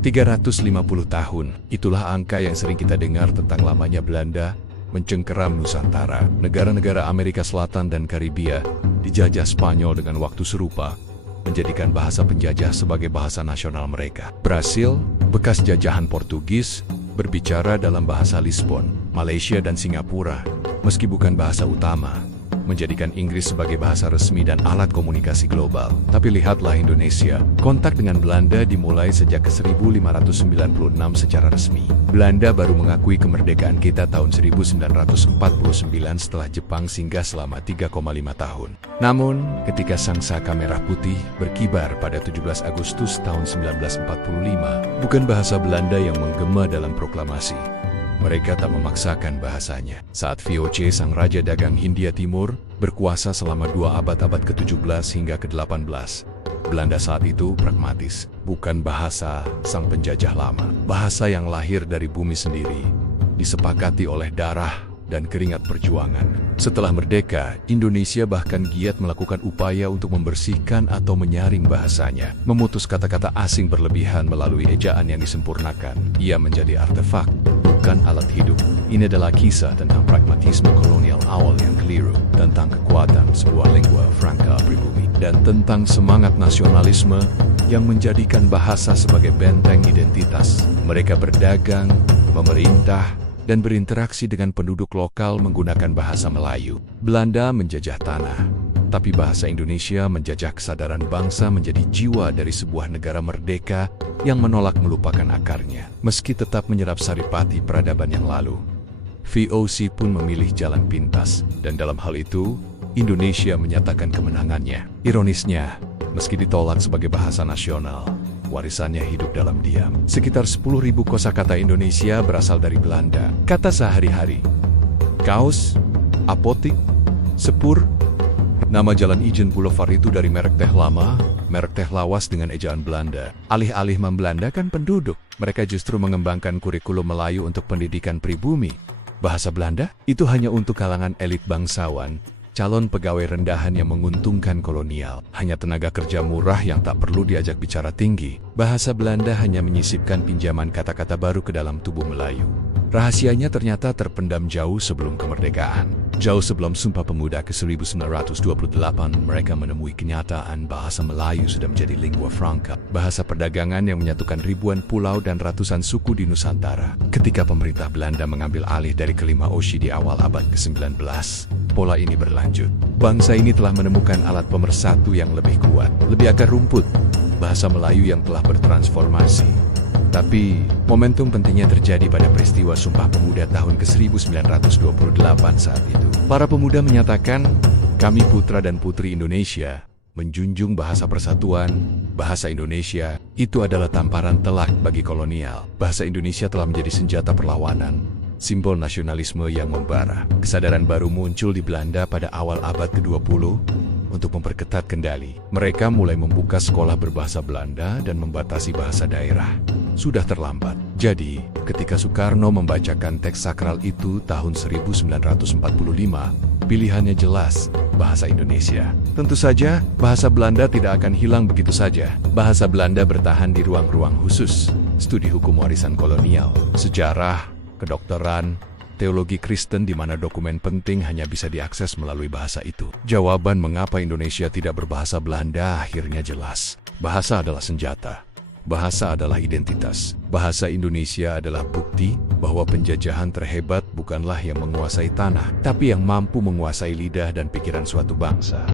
350 tahun, itulah angka yang sering kita dengar tentang lamanya Belanda mencengkeram Nusantara. Negara-negara Amerika Selatan dan Karibia dijajah Spanyol dengan waktu serupa, menjadikan bahasa penjajah sebagai bahasa nasional mereka. Brasil, bekas jajahan Portugis, berbicara dalam bahasa Lisbon. Malaysia dan Singapura, meski bukan bahasa utama, menjadikan Inggris sebagai bahasa resmi dan alat komunikasi global. Tapi lihatlah Indonesia, kontak dengan Belanda dimulai sejak 1596 secara resmi. Belanda baru mengakui kemerdekaan kita tahun 1949 setelah Jepang singgah selama 3,5 tahun. Namun, ketika Sang Saka Merah Putih berkibar pada 17 Agustus tahun 1945, bukan bahasa Belanda yang menggema dalam proklamasi. Mereka tak memaksakan bahasanya. Saat VOC sang Raja Dagang Hindia Timur berkuasa selama 2 abad ke-17 hingga ke-18, Belanda saat itu pragmatis. Bukan bahasa sang penjajah lama. Bahasa yang lahir dari bumi sendiri, disepakati oleh darah dan keringat perjuangan. Setelah merdeka, Indonesia bahkan giat melakukan upaya untuk membersihkan atau menyaring bahasanya. Memutus kata-kata asing berlebihan melalui ejaan yang disempurnakan. Ia menjadi artefak, bukan alat hidup. Ini adalah kisah tentang pragmatisme kolonial awal yang keliru, tentang kekuatan sebuah lingua franca pribumi, dan tentang semangat nasionalisme yang menjadikan bahasa sebagai benteng identitas. Mereka berdagang, memerintah, dan berinteraksi dengan penduduk lokal menggunakan bahasa Melayu. Belanda menjajah tanah, tapi bahasa Indonesia menjajah kesadaran bangsa menjadi jiwa dari sebuah negara merdeka yang menolak melupakan akarnya. Meski tetap menyerap saripati peradaban yang lalu, VOC pun memilih jalan pintas, dan dalam hal itu, Indonesia menyatakan kemenangannya. Ironisnya, meski ditolak sebagai bahasa nasional, warisannya hidup dalam diam. Sekitar 10.000 kosakata Indonesia berasal dari Belanda. Kata sehari-hari, kaos, apotik, sepur. Nama Jalan Ijen Boulevard itu dari merek teh lama, merek teh lawas dengan ejaan Belanda. Alih-alih membelandakan penduduk, mereka justru mengembangkan kurikulum Melayu untuk pendidikan pribumi. Bahasa Belanda itu hanya untuk kalangan elit bangsawan, calon pegawai rendahan yang menguntungkan kolonial. Hanya tenaga kerja murah yang tak perlu diajak bicara tinggi. Bahasa Belanda hanya menyisipkan pinjaman kata-kata baru ke dalam tubuh Melayu. Rahasianya ternyata terpendam jauh sebelum kemerdekaan. Jauh sebelum Sumpah Pemuda ke-1928, mereka menemui kenyataan bahasa Melayu sudah menjadi lingua franca, bahasa perdagangan yang menyatukan ribuan pulau dan ratusan suku di Nusantara. Ketika pemerintah Belanda mengambil alih dari kelima Oshi di awal abad ke-19, pola ini berlanjut. Bangsa ini telah menemukan alat pemersatu yang lebih kuat, lebih akar rumput, bahasa Melayu yang telah bertransformasi. Tapi, momentum pentingnya terjadi pada peristiwa Sumpah Pemuda tahun ke-1928 saat itu. Para pemuda menyatakan, kami putra dan putri Indonesia, menjunjung bahasa persatuan, bahasa Indonesia, itu adalah tamparan telak bagi kolonial. Bahasa Indonesia telah menjadi senjata perlawanan, simbol nasionalisme yang membara. Kesadaran baru muncul di Belanda pada awal abad ke-20 untuk memperketat kendali. Mereka mulai membuka sekolah berbahasa Belanda dan membatasi bahasa daerah. Sudah terlambat. Jadi, ketika Soekarno membacakan teks sakral itu tahun 1945, pilihannya jelas, bahasa Indonesia. Tentu saja, bahasa Belanda tidak akan hilang begitu saja. Bahasa Belanda bertahan di ruang-ruang khusus, studi hukum warisan kolonial, sejarah, kedokteran, teologi Kristen di mana dokumen penting hanya bisa diakses melalui bahasa itu. Jawaban mengapa Indonesia tidak berbahasa Belanda akhirnya jelas. Bahasa adalah senjata. Bahasa adalah identitas. Bahasa Indonesia adalah bukti bahwa penjajahan terhebat bukanlah yang menguasai tanah, tapi yang mampu menguasai lidah dan pikiran suatu bangsa.